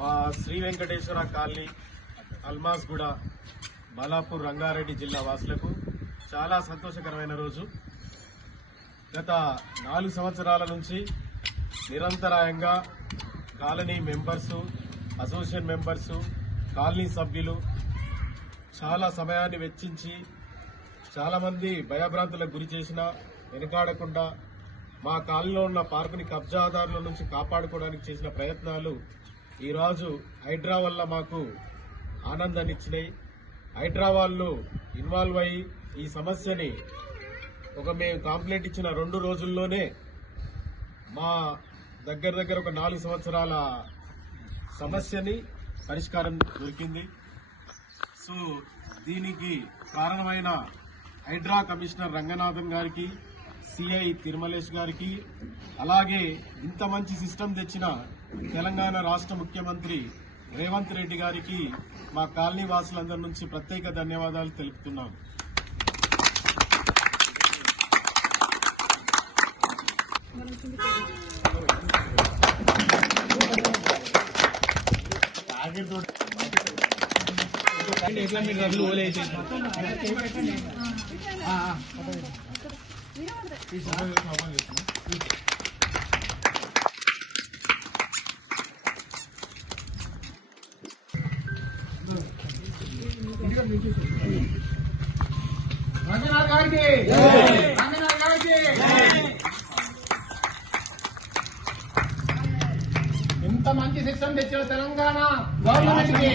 మా శ్రీ వెంకటేశ్వర కాలనీ అల్మాస్గూడ బాలాపూర్ రంగారెడ్డి జిల్లా వాసులకు చాలా సంతోషకరమైన రోజు. గత 4 సంవత్సరాల నుంచి నిరంతరాయంగా colony members, association members, colony సభ్యులు చాలా సమయాన్ని వెచ్చించి చాలామంది భయభ్రాంతులకు గురి చేసినా వెనుకాడకుండా మా కాలనీలో ఉన్న పార్కుని కబ్జాదారుల నుంచి కాపాడుకోవడానికి చేసిన ప్రయత్నాలు ఈరోజు హైడ్రా వల్ల మాకు ఆనందాన్ని ఇచ్చినాయి. హైడ్రా వాళ్ళు ఇన్వాల్వ్ అయ్యి ఈ సమస్యని మేము కంప్లైంట్ ఇచ్చిన 2 రోజుల్లోనే మా దగ్గర ఒక 4 సంవత్సరాల సమస్యని పరిష్కారం దొరికింది. సో దీనికి కారణమైన హైడ్రా కమిషనర్ రంగనాథన్ గారికి, సిఐ తిరుమలేష్ గారికి, అలాగే ఇంత మంచి సిస్టమ్ తెచ్చిన తెలంగాణ రాష్ట్ర ముఖ్యమంత్రి రేవంత్ రెడ్డి గారికి మా కాలనీ వాసులందరి నుంచి ప్రత్యేక ధన్యవాదాలు తెలుపుతున్నాను. ఇంత మంచి సిస్టమ్ తెచ్చిన తెలంగాణ గవర్నమెంట్ కి